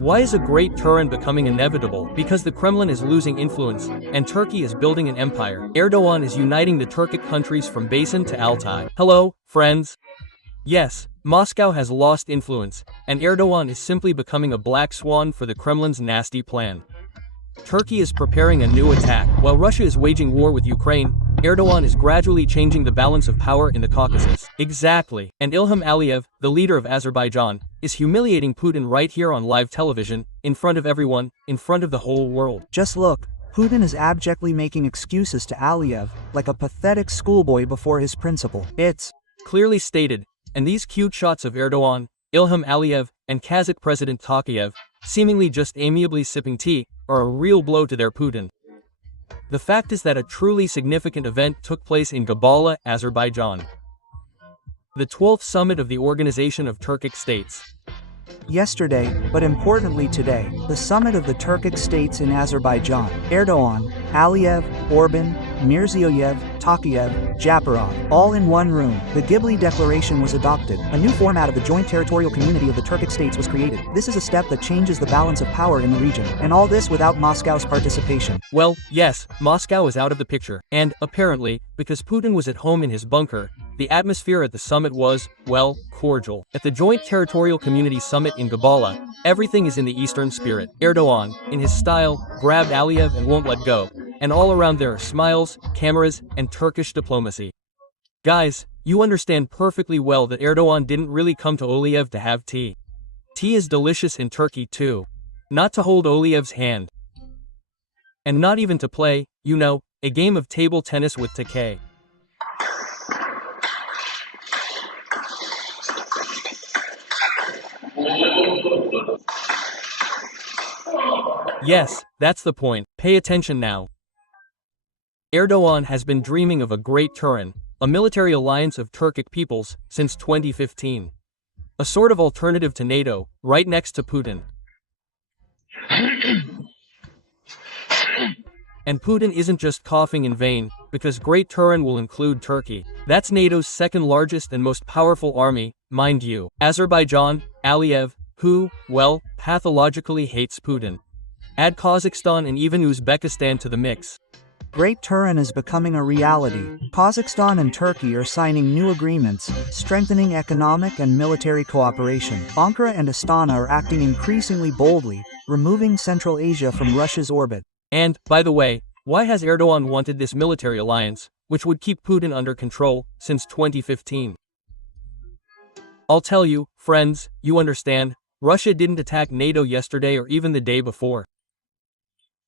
Why is a Great Turan becoming inevitable? Because the Kremlin is losing influence, and Turkey is building an empire. Erdogan is uniting the Turkic countries from Basin to Altai. Hello, friends. Yes, Moscow has lost influence, and Erdogan is simply becoming a black swan for the Kremlin's nasty plan. Turkey is preparing a new attack. While Russia is waging war with Ukraine, Erdogan is gradually changing the balance of power in the Caucasus. Exactly. And Ilham Aliyev, the leader of Azerbaijan, is humiliating Putin right here on live television, in front of everyone, in front of the whole world. Just look, Putin is abjectly making excuses to Aliyev, like a pathetic schoolboy before his principal. It's clearly stated, and these cute shots of Erdogan, Ilham Aliyev, and Kazakh President Tokayev, seemingly just amiably sipping tea, are a real blow to their Putin. The fact is that a truly significant event took place in Gabala, Azerbaijan. The 12th summit of the Organization of Turkic States. yesterday, but importantly today, the summit of the Turkic states in Azerbaijan. Erdogan, Aliyev, Orban, Mirziyoyev, Tokayev, Japarov, all in one room. The Gibli Declaration was adopted. A new format of the joint territorial community of the Turkic states was created. This is a step that changes the balance of power in the region, and all this without Moscow's participation. Well, yes, Moscow is out of the picture, and, apparently, because Putin was at home in his bunker, the atmosphere at the summit was, well, cordial. At the Joint Territorial Community Summit in Gabala, everything is in the Eastern spirit. Erdogan, in his style, grabbed Aliyev and won't let go, and all around there are smiles, cameras, and Turkish diplomacy. Guys, you understand perfectly well that Erdogan didn't really come to Aliyev to have tea. Tea is delicious in Turkey too. Not to hold Aliyev's hand. And not even to play, you know, a game of table tennis with Takei. Yes, that's the point. Pay attention now. Erdogan has been dreaming of a Great Turan, a military alliance of Turkic peoples, since 2015. A sort of alternative to NATO, right next to Putin. And Putin isn't just coughing in vain, because Great Turan will include Turkey. That's NATO's second largest and most powerful army, mind you. Azerbaijan, Aliyev, who, well, pathologically hates Putin. Add Kazakhstan and even Uzbekistan to the mix. Great Turan is becoming a reality. Kazakhstan and Turkey are signing new agreements, strengthening economic and military cooperation. Ankara and Astana are acting increasingly boldly, removing Central Asia from Russia's orbit. And, by the way, why has Erdogan wanted this military alliance, which would keep Putin under control, since 2015? I'll tell you, friends, you understand, Russia didn't attack NATO yesterday or even the day before.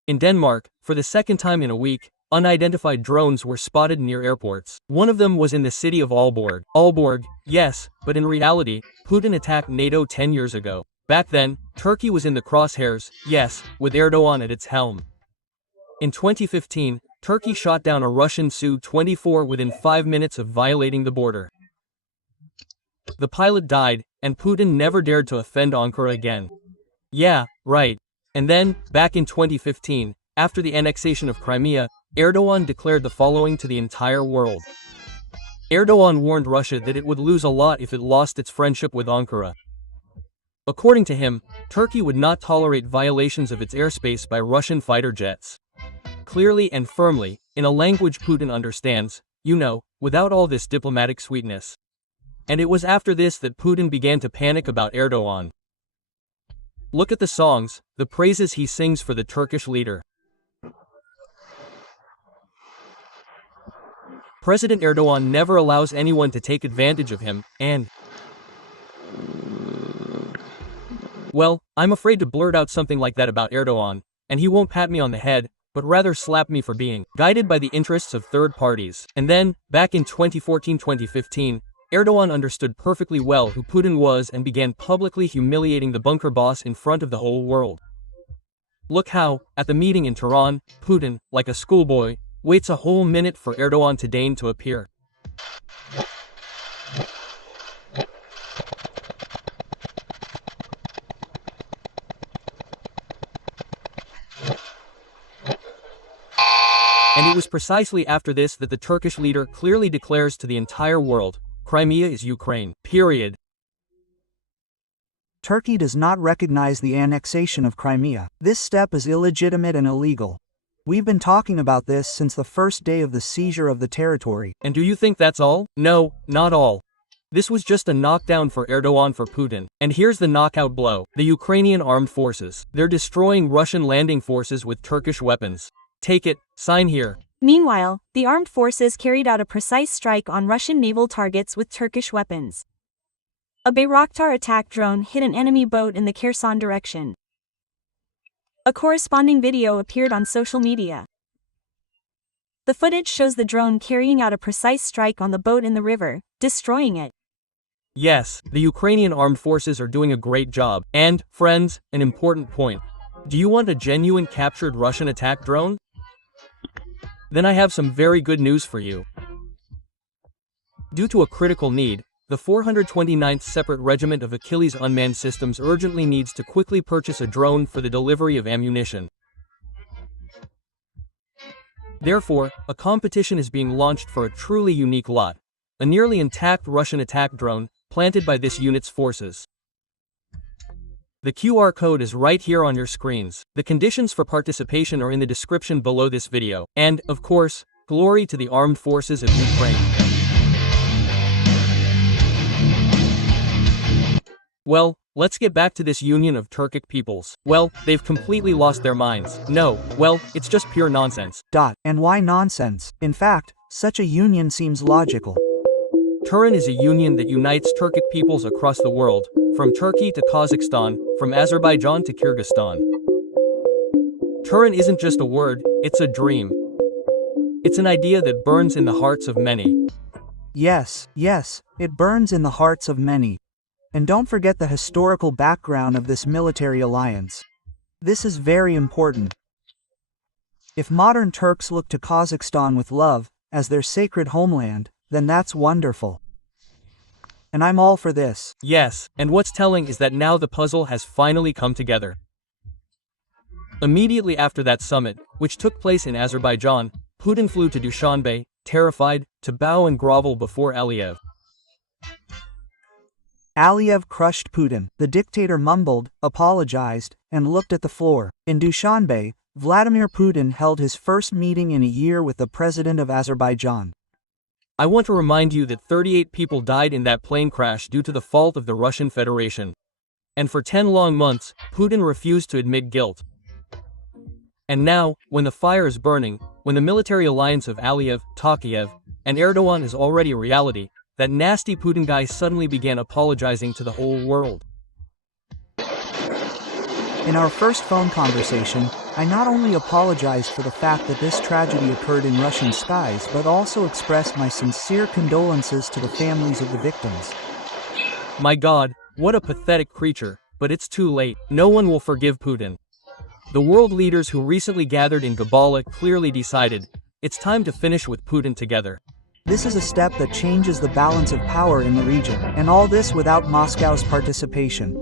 In Denmark, for the second time in a week, unidentified drones were spotted near airports. One of them was in the city of Aalborg. Aalborg, yes, but in reality, Putin attacked NATO 10 years ago. Back then, Turkey was in the crosshairs, yes, with Erdogan at its helm. In 2015, Turkey shot down a Russian Su-24 within 5 minutes of violating the border. The pilot died, and Putin never dared to offend Ankara again. Yeah, right. And then, back in 2015, after the annexation of Crimea, Erdogan declared the following to the entire world. Erdogan warned Russia that it would lose a lot if it lost its friendship with Ankara. According to him, Turkey would not tolerate violations of its airspace by Russian fighter jets. Clearly and firmly, in a language Putin understands, you know, without all this diplomatic sweetness. And it was after this that Putin began to panic about Erdogan. Look at the songs, the praises he sings for the Turkish leader. President Erdogan never allows anyone to take advantage of him, and... well, I'm afraid to blurt out something like that about Erdogan, and he won't pat me on the head, but rather slap me for being guided by the interests of third parties. And then, back in 2014-2015, Erdogan understood perfectly well who Putin was and began publicly humiliating the bunker boss in front of the whole world. Look how, at the meeting in Turan, Putin, like a schoolboy, waits a whole minute for Erdogan to deign to appear. And it was precisely after this that the Turkish leader clearly declares to the entire world, Crimea is Ukraine. Period. Turkey does not recognize the annexation of Crimea. This step is illegitimate and illegal. We've been talking about this since the first day of the seizure of the territory. And do you think that's all? No, not all. This was just a knockdown for Erdogan for Putin. And here's the knockout blow. The Ukrainian armed forces. They're destroying Russian landing forces with Turkish weapons. Take it, sign here. Meanwhile, the armed forces carried out a precise strike on Russian naval targets with Turkish weapons. A Bayraktar attack drone hit an enemy boat in the Kherson direction. A corresponding video appeared on social media. The footage shows the drone carrying out a precise strike on the boat in the river, destroying it. Yes, the Ukrainian armed forces are doing a great job. And, friends, an important point. Do you want a genuine captured Russian attack drone? Then I have some very good news for you. Due to a critical need, the 429th Separate Regiment of Achilles Unmanned Systems urgently needs to quickly purchase a drone for the delivery of ammunition. Therefore, a competition is being launched for a truly unique lot, a nearly intact Russian attack drone, planted by this unit's forces. The QR code is right here on your screens. The conditions for participation are in the description below this video. And, of course, glory to the armed forces of Ukraine. Well, let's get back to this union of Turkic peoples. Well, they've completely lost their minds. No, well, it's just pure nonsense. And why nonsense? In fact, such a union seems logical. Turan is a union that unites Turkic peoples across the world, from Turkey to Kazakhstan, from Azerbaijan to Kyrgyzstan. Turan isn't just a word, it's a dream. It's an idea that burns in the hearts of many. Yes, it burns in the hearts of many. And don't forget the historical background of this military alliance. This is very important. If modern Turks look to Kazakhstan with love, as their sacred homeland, then that's wonderful. And I'm all for this. Yes, and what's telling is that now the puzzle has finally come together. Immediately after that summit, which took place in Azerbaijan, Putin flew to Dushanbe, terrified, to bow and grovel before Aliyev. Aliyev crushed Putin. The dictator mumbled, apologized, and looked at the floor. In Dushanbe, Vladimir Putin held his first meeting in a year with the president of Azerbaijan. I want to remind you that 38 people died in that plane crash due to the fault of the Russian Federation. And for 10 long months, Putin refused to admit guilt. And now, when the fire is burning, when the military alliance of Aliyev, Tokayev, and Erdogan is already a reality, that nasty Putin guy suddenly began apologizing to the whole world. In our first phone conversation, I not only apologized for the fact that this tragedy occurred in Russian skies but also expressed my sincere condolences to the families of the victims. My God, what a pathetic creature, but it's too late. No one will forgive Putin. The world leaders who recently gathered in Gabala clearly decided, it's time to finish with Putin together. This is a step that changes the balance of power in the region, and all this without Moscow's participation.